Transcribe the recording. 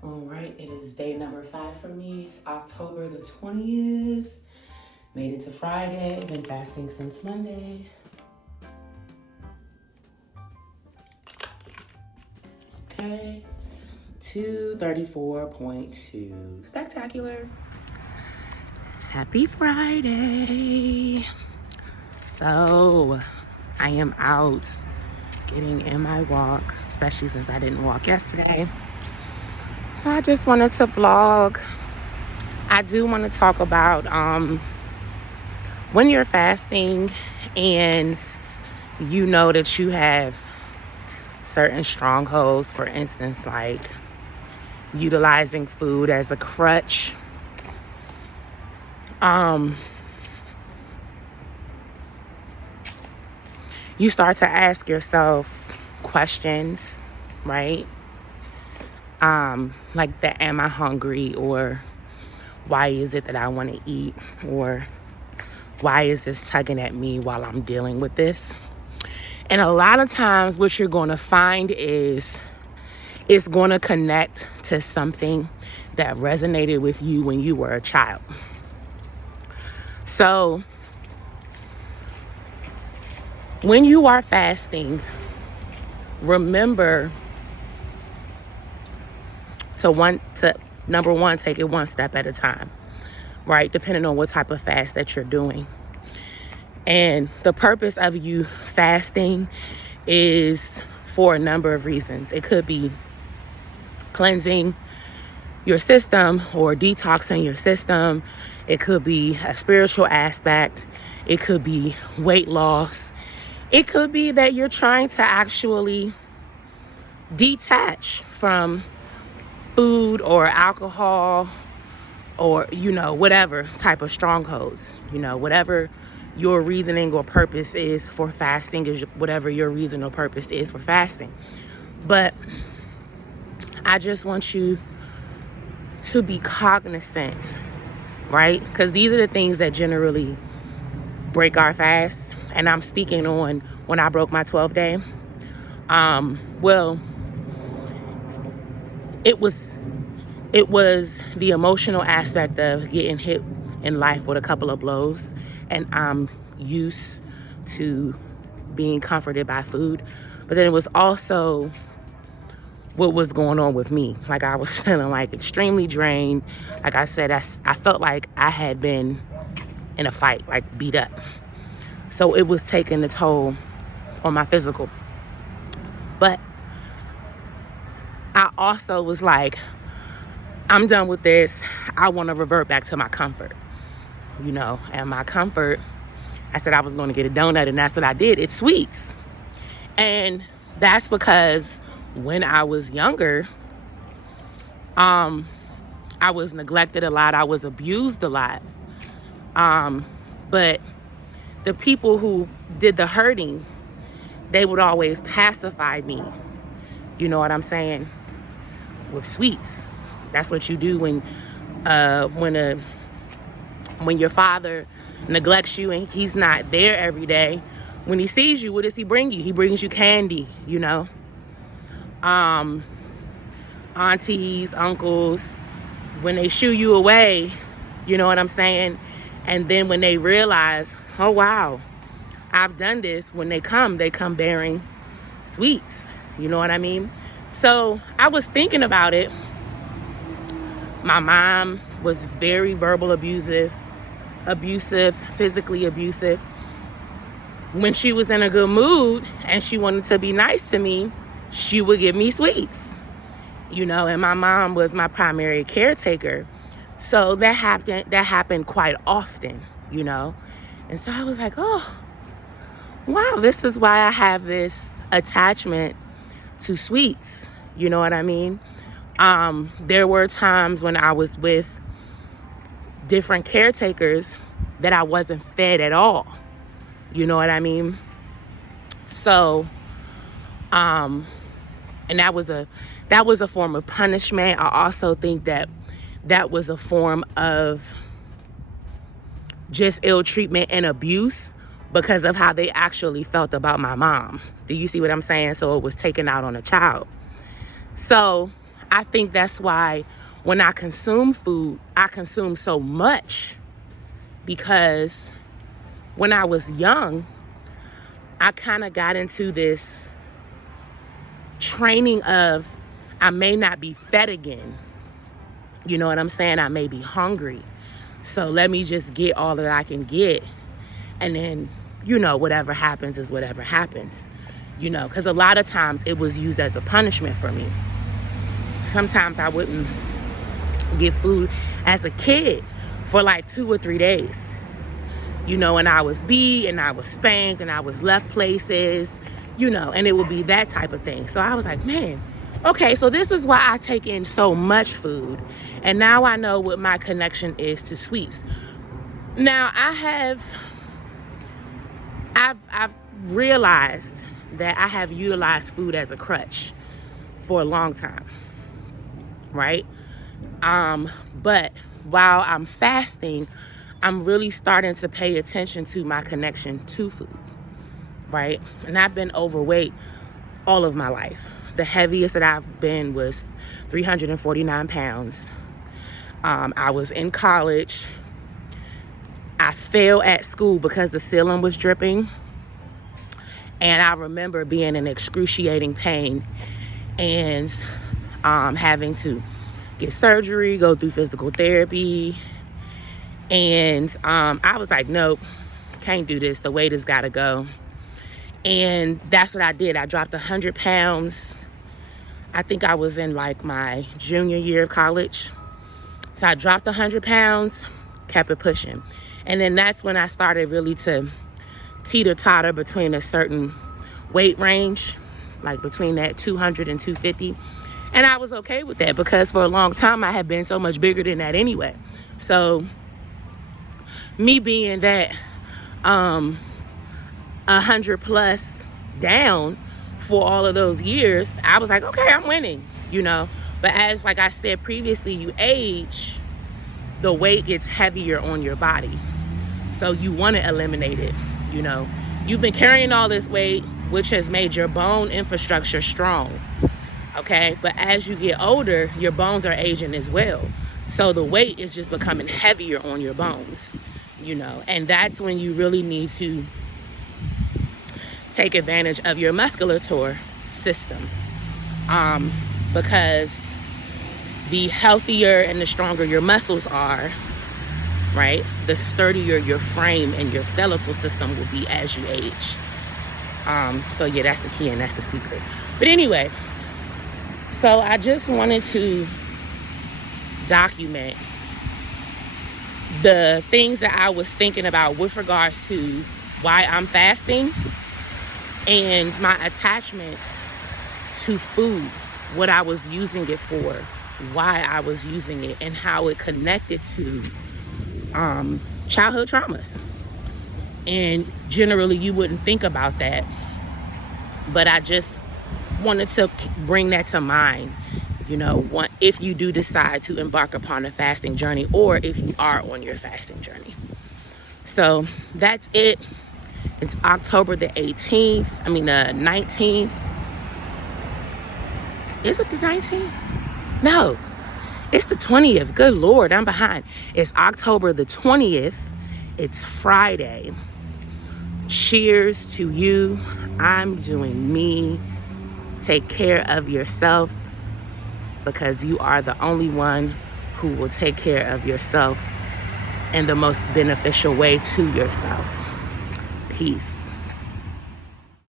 All right, it is day number 5 for me. It's October the 20th. Made it to Friday. Been fasting since Monday. Okay, 234.2. Spectacular. Happy Friday. So, I am out getting in my walk, especially since I didn't walk yesterday. So I just wanted to vlog. I do want to talk about when you're fasting and you know that you have certain strongholds, for instance, like utilizing food as a crutch. You start to ask yourself questions, right? Like that, am I hungry? Or why is it that I want to eat? Or why is this tugging at me while I'm dealing with this? And a lot of times what you're going to find is it's going to connect to something that resonated with you when you were a child. So when you are fasting, remember to number one, take it one step at a time, right? Depending on what type of fast that you're doing. And the purpose of you fasting is for a number of reasons. It could be cleansing your system or detoxing your system. It could be a spiritual aspect. It could be weight loss. It could be that you're trying to actually detach from food or alcohol or, whatever type of strongholds, whatever your reasoning or purpose is for fasting is whatever your reason or purpose is for fasting. But I just want you to be cognizant, right? Because these are the things that generally break our fast. And I'm speaking on when I broke my 12-day. Well, it was the emotional aspect of getting hit in life with a couple of blows. And I'm used to being comforted by food. But then it was also what was going on with me. Like I was feeling like extremely drained. Like I said, I felt like I had been in a fight, like beat up. So it was taking a toll on my physical. But I also was like, I'm done with this. I want to revert back to my comfort, and my comfort, I said I was going to get a donut, and that's what I did. It's sweets. And that's because when I was younger, I was neglected a lot. I was abused a lot. But the people who did the hurting, they would always pacify me. You know what I'm saying? With sweets. That's what you do when your father neglects you and he's not there every day. When he sees you, what does he bring you? He brings you candy, aunties, uncles, when they shoo you away, you know what I'm saying? And then when they realize, oh wow, I've done this, when they come bearing sweets, you know what I mean? So I was thinking about it. My mom was very verbal abusive, physically abusive. When she was in a good mood and she wanted to be nice to me, she would give me sweets, and my mom was my primary caretaker. So that happened quite often, And so I was like, oh, wow, this is why I have this attachment to sweets. You know what I mean? There were times when I was with different caretakers that I wasn't fed at all. You know what I mean? So, and that was a form of punishment. I also think that was a form of just ill treatment and abuse because of how they actually felt about my mom. Do you see what I'm saying? So it was taken out on a child. So I think that's why when I consume food, I consume so much, because when I was young, I kind of got into this training of I may not be fed again. You know what I'm saying? I may be hungry. So let me just get all that I can get. And then, whatever happens is whatever happens. Because a lot of times it was used as a punishment for me. Sometimes I wouldn't get food as a kid for like 2 or 3 days. And I was beat and I was spanked and I was left places, and it would be that type of thing. So I was like, man, okay, so this is why I take in so much food. And now I know what my connection is to sweets. Now I've realized that I have utilized food as a crutch for a long time, right? But while I'm fasting, I'm really starting to pay attention to my connection to food, right? And I've been overweight all of my life. The heaviest that I've been was 349 pounds. I was in college. I failed at school because the ceiling was dripping. And I remember being in excruciating pain and having to get surgery, go through physical therapy. And I was like, nope, can't do this. The weight has got to go. And that's what I did. I dropped 100 pounds. I think I was in like my junior year of college. So I dropped 100 pounds, kept it pushing. And then that's when I started really to teeter-totter between a certain weight range, like between that 200 and 250. And I was okay with that because for a long time I had been so much bigger than that anyway. So me being that 100 plus down for all of those years, I was like, okay, I'm winning, But as, like I said previously, you age, the weight gets heavier on your body. So you want to eliminate it, You've been carrying all this weight, which has made your bone infrastructure strong, okay? But as you get older, your bones are aging as well. So the weight is just becoming heavier on your bones, And that's when you really need to take advantage of your musculature system, because the healthier and the stronger your muscles are, right, the sturdier your frame and your skeletal system will be as you age. So yeah, that's the key and that's the secret. But anyway, so I just wanted to document the things that I was thinking about with regards to why I'm fasting and my attachments to food, what I was using it for, why I was using it, and how it connected to childhood traumas. And generally you wouldn't think about that, but I just wanted to bring that to mind, if you do decide to embark upon a fasting journey, or if you are on your fasting journey. So that's it. It's October the 19th. Is it the 19th? No, it's the 20th. Good Lord, I'm behind. It's October the 20th. It's Friday. Cheers to you. I'm doing me. Take care of yourself, because you are the only one who will take care of yourself in the most beneficial way to yourself. Peace.